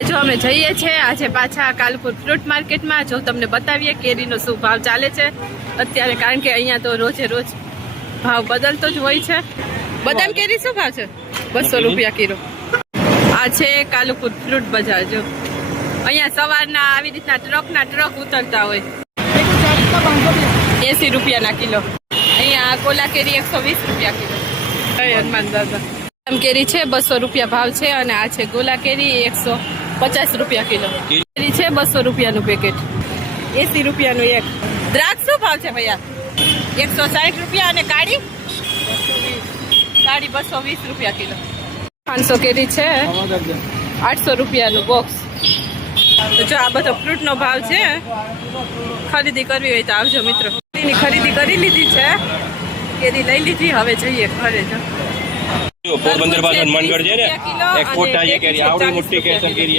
જો અમે જઈએ છીએ આજે પાછા કાલુપુર ફ્રૂટ માર્કેટમાં. જો તમને બતાવીએ કેરીનો શું ભાવ ચાલે છે અત્યારે, કારણ કે અહીંયા તો રોજે રોજ ભાવ બદલતો જ હોય છે. બદામ કેરી શું ભાવ છે? 200 રૂપિયા કિલો. આ છે કાલુપુર ફ્રૂટ બજાર. જો અહીંયા સવારના આવી રીતના ટ્રક ઉતરતા હોય. 80 રૂપિયાના કિલો. અહીંયા કોલા કેરી 120 રૂપિયા કિલો. હનુમાન દાદા કેરી છે 200 રૂપિયા ભાવ છે. અને આ છે ગોલા કેરી 150 રૂપિયા કિલો. કેરી છે 200 રૂપિયાનું પેકેટ, 80 રૂપિયાનું એક. દ્રાક્ષ શું ભાવ છે ભૈયા? 160 રૂપિયા. અને કાળી 220 રૂપિયા કિલો. 500 કેરી છે 800 રૂપિયાનું બોક્સ. તો જો આ બધો ફ્રૂટનો ભાવ છે. ખરીદી કરવી હોય તો આવજો મિત્રો. કેરીની ખરીદી કરી લીધી છે, કેરી લઈ લીધી. હવે જઈએ ઘરે. જો પોરબંદર બાજુ મનગઢ છે ને, એક ફોટા છે કેરી આવડી મોટી કેસર કેરી.